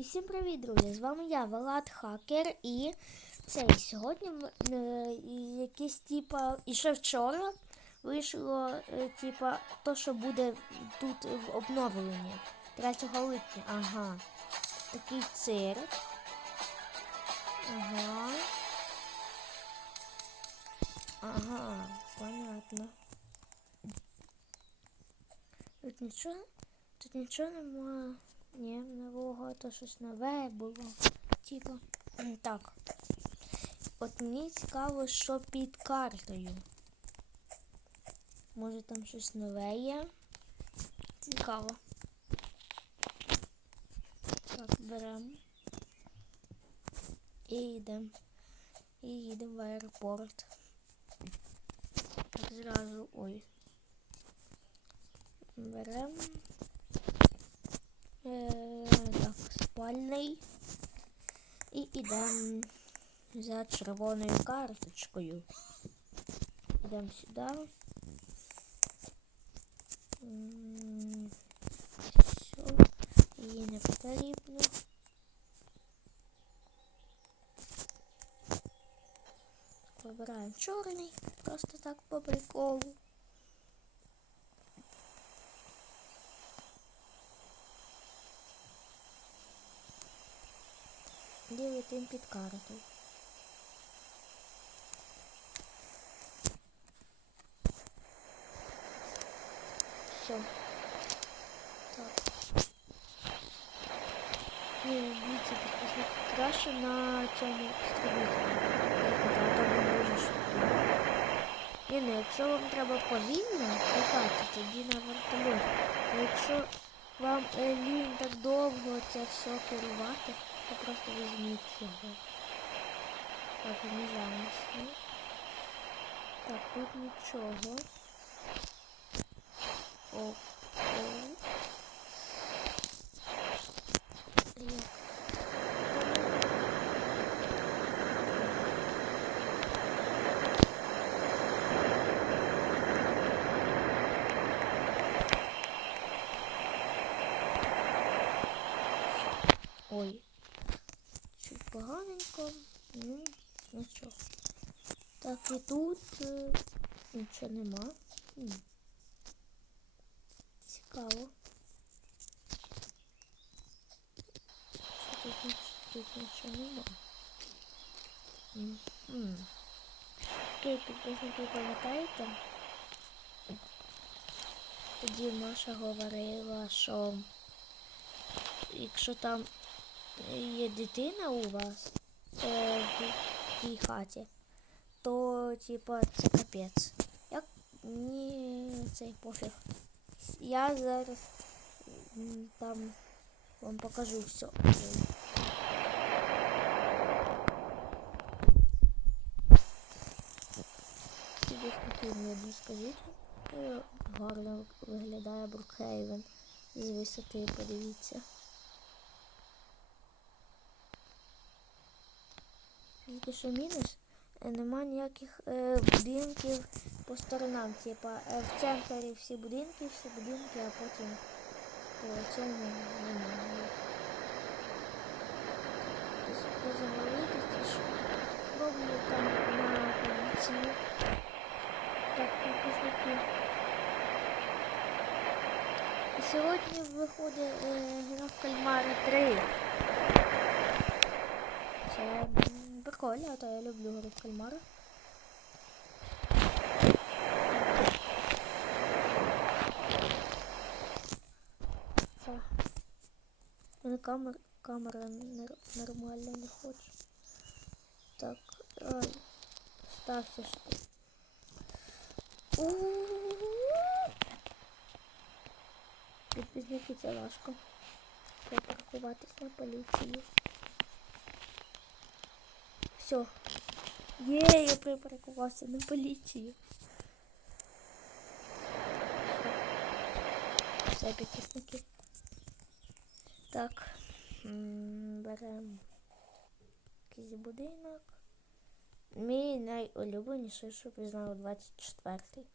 І всім привіт, друзі! З вами я, Влад Хакер, і цей сьогодні м, е, і якийсь типа. І ще вчора вийшло, е, типа, то, що буде тут в обновленні 3 липня. Ага. Такий цирк. Ага. Ага, понятно. Тут нічого, тут нічого немає. Ні, нового, то щось нове було. Типа. М, Так. От мені цікаво, що під картою. Може там щось нове є. Цікаво. Так, беремо. І йдемо. І їдемо в аеропорт. Так зразу. Ой. Беремо. Е, так, спальний. І йдемо за червоною карточкою. Йдемо сюди. Все, її не потрібно. Вибираємо чорний, просто так по приколу. І летим під картою. Все. Так. Ні, дивіться, підписник. Краще на цьому стрибителі. Ні, ну якщо вам треба повільно летати, тоді на вертольоті. Якщо вам е, лінь так довго це все керувати, то просто візьміть його. Так, знижаємося. Так, тут нічого. Оп. о. Як? Ой. Чуть поганенько. Ну, нічого. Так, і тут е, нічого нема. М. Цікаво. Тут, тут нічого нема. Окей, підписники, пам'ятаєте? Тоді Маша говорила, що якщо там є дитина у вас е, в тій хаті, то типа це капець. Як ні, цей пофіг. Я зараз там вам покажу все. Тобі спокійно одну скажіть. Е, Гарно виглядає Брукхейвен з висоти, подивіться. Тільки що мінус, е, нема ніяких е, будинків по сторонам. Типа е, в центрі всі будинки, всі будинки, а потім по цьому немає. Пробую там на поліцію. Так, підписники. І сьогодні виходить е, гра в кальмари 3. Це прикольно, а то я люблю гру в кальмара. Так. У мене камер, камера нормально не хоче. Так, ай, ти. У-у-у. Підписники це важко. Припаркуватись на поліцію. Все. Є, я припаркувався на поліцію. Все, підписники. Так. Беремо якийсь будинок. Мій найулюбленіший, щоб ви знали, 24-й.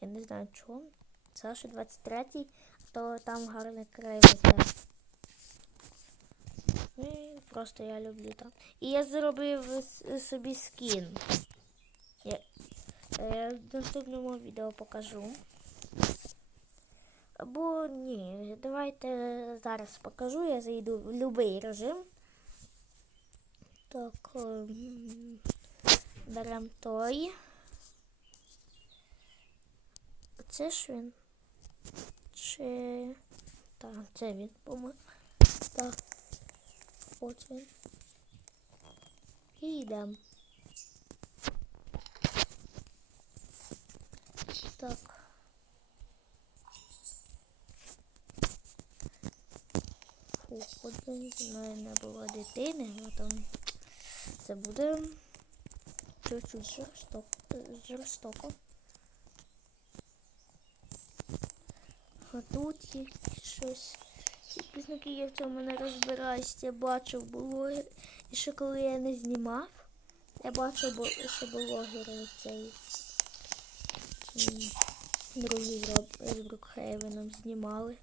Я не знаю чому. Ще 23-й, то там гарний краєвид. Просто я люблю так. І я зробив собі скін. Я, е, в наступному відео покажу. Або ні, давайте зараз покажу. Я зайду в будь-який режим. Так, ем, беремо той. Це ж він? Чи. Так, це він, по-моєму. Так. Він. І. Так. Фу, хоч би зі мною не було дитини, а то це буде чуть-чуть жорстоко. жорстоко. А тут є щось. Підписники я в цьому не розбираюсь. Я бачив блогер. І ще коли я не знімав, я бачив ще блогери цей. Другий з Брукхейвеном знімали.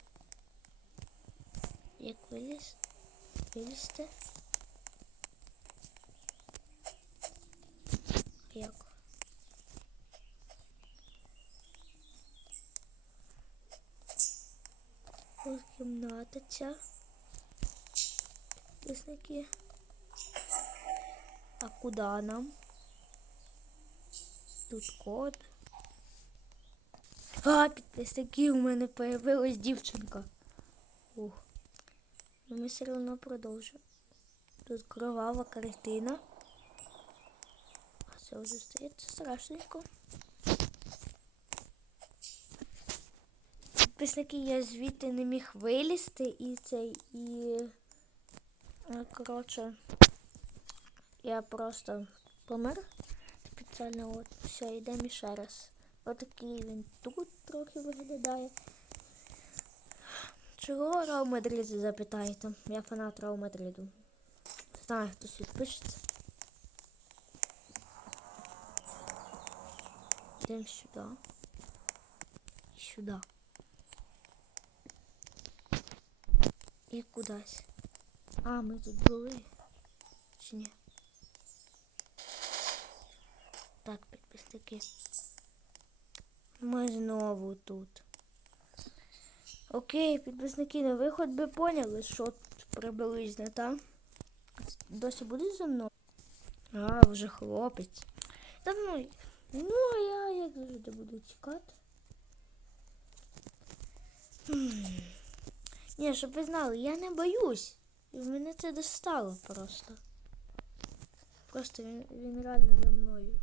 Як виліз? Вилізти? Як? Ось кімната ця. А куди нам? Тут код. А, підписники, у мене появилась дівчинка. Ух. Ну ми все одно продовжимо. Тут кровава картина. А це вже стається страшненько. Підписники я звідти не міг вилізти і цей і. е, Коротше, я просто помер. Спеціально от все, йдемо ще раз. Отакий він тут трохи виглядає. Чого Реал Мадрид запитаєте? Я фанат Реал Мадриду. Знаю, хтось відпишеться. Йдемо сюди. І сюди. І кудись. А, ми тут були. Чи ні? Так, підписники. Ми знову тут. Окей, підписники, ну ви хоч би поняли, що приблизно, так? Досі будеш за мною? А, вже хлопець. Та ну, ну я як завжди буду тікати. Ні, щоб ви знали, я не боюсь. І мене це достало просто. Просто він, він реально за мною.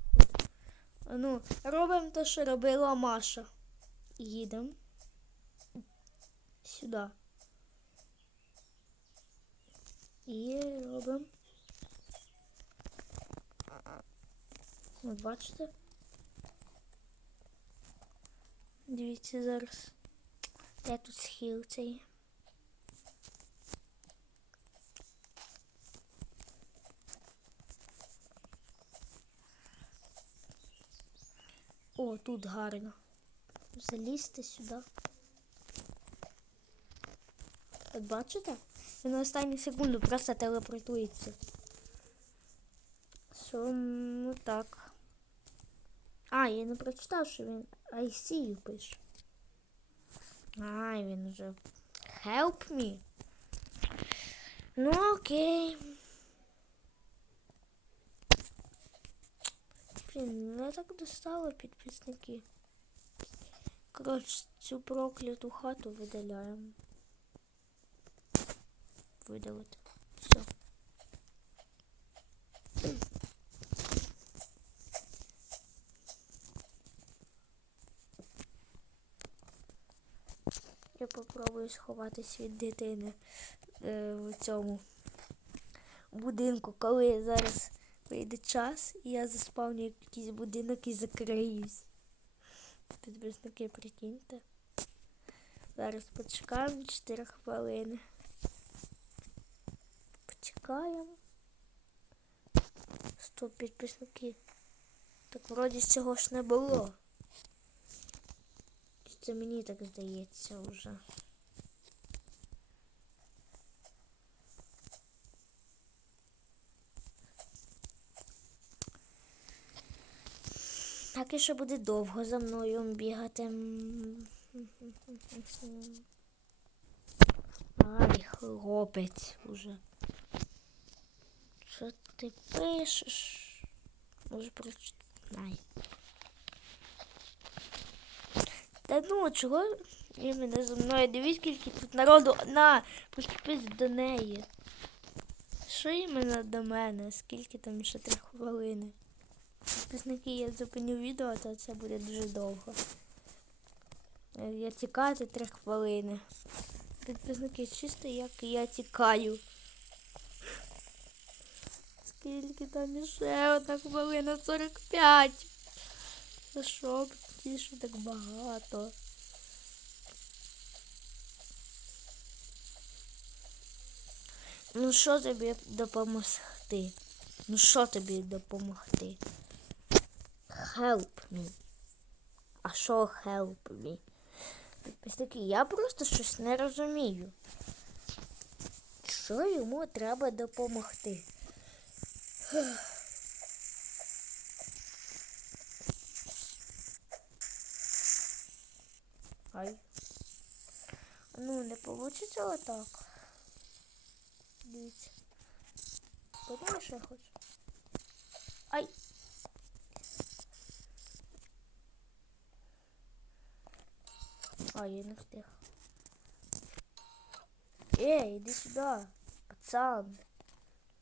ну, робимо те, що робила Маша. Їдемо. Сюди. І робимо. От бачите? Дивіться зараз. Де тут схил цей? О, тут гарно. Залізти сюди. От бачите? Він на останню секунду просто телепортується. Що, ну так. А, я не прочитав, що він I see you пише. А, він вже help me. Ну окей. Блін, мене так достало підписники. Коротше, цю прокляту хату видаляємо. Видалити. Все. Я попробую сховатись від дитини е, в цьому будинку, коли я зараз вийде час, і я заспавню якийсь будинок і закриюсь. Підписники, прикиньте. Зараз почекаємо 4 хвилини. Почекаємо. Стоп, підписники. Так вроді цього ж не було. Це мені так здається вже. Хакер ще буде довго за мною бігати. Ай, хлопець уже. Що ти пишеш? Може прочитай. Та ну, чого іменно за мною? Дивись, скільки тут народу. На, приступись до неї. Що іменно до мене? Скільки там ще три хвилини? Підписники, я зупиню відео, то це буде дуже довго. Е, Я тікати три хвилини. Підписники, чисто як я тікаю. Скільки там іще одна хвилина 45. За що б так багато? Ну що тобі допомогти? Ну що тобі допомогти? Help me. А що help me? Підписники, я просто щось не розумію. Що йому треба допомогти? Ай. Ну, не получится отак. Дивіться. Подумай, я хочу. Ай! А, я. Эй, иди сюда. Пацан.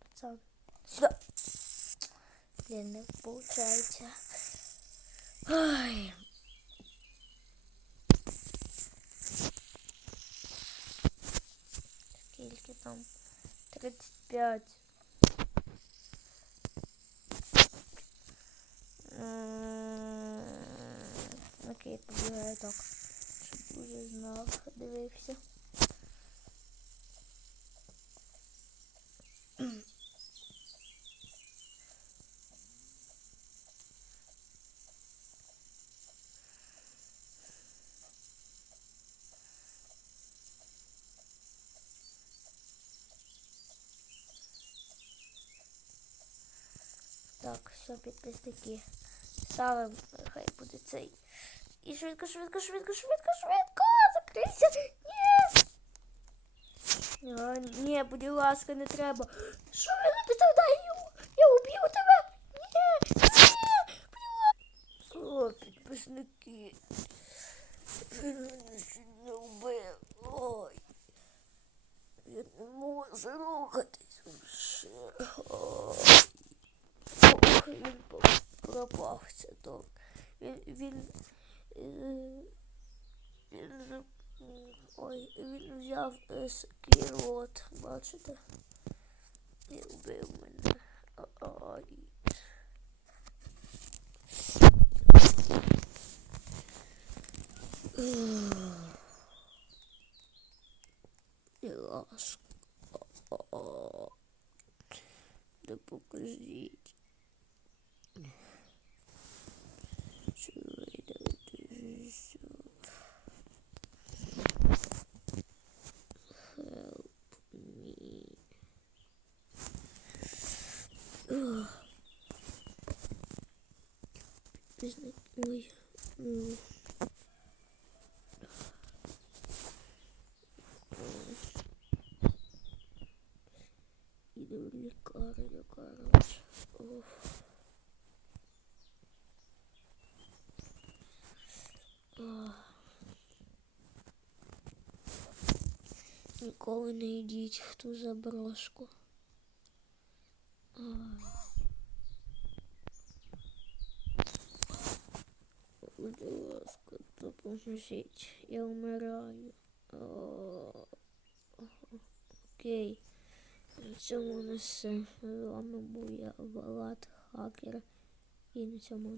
Пацан. Сюда. Блин, не получается. Ай. Скільки там? 35. М, Окей, побігаю так. Уже знав, дивився. Так, все, підписники. Ставим, хай буде цей. І швидко, швидко, швидко, швидко, швидко! Закрийся! Ні! А, ні, будь ласка, не треба. Що я тобі так даю? Я уб'ю тебе! Ні! Ні! Будь ласка! О, підписники. Він мене сильно вбив. Ой. Я не можу рухатись вже. Ой. Ох, він по- пропав це так. Він, він, е, він, з- м, ой, він взяв е, от, бачите? І вбив мене. Ай. Ласка. Да покажіть. Що ви даєте, що? Help me. Ugh. Пізник- Ой. ну. Іду в лікарню, коротше. Уф. Ах. Ніколи не йдіть в ту заброшку. Ай. Будь ласка, допоможіть. Я вмираю. О, Окей. На цьому у нас все. З вами був я Влад Хакер. І на цьому у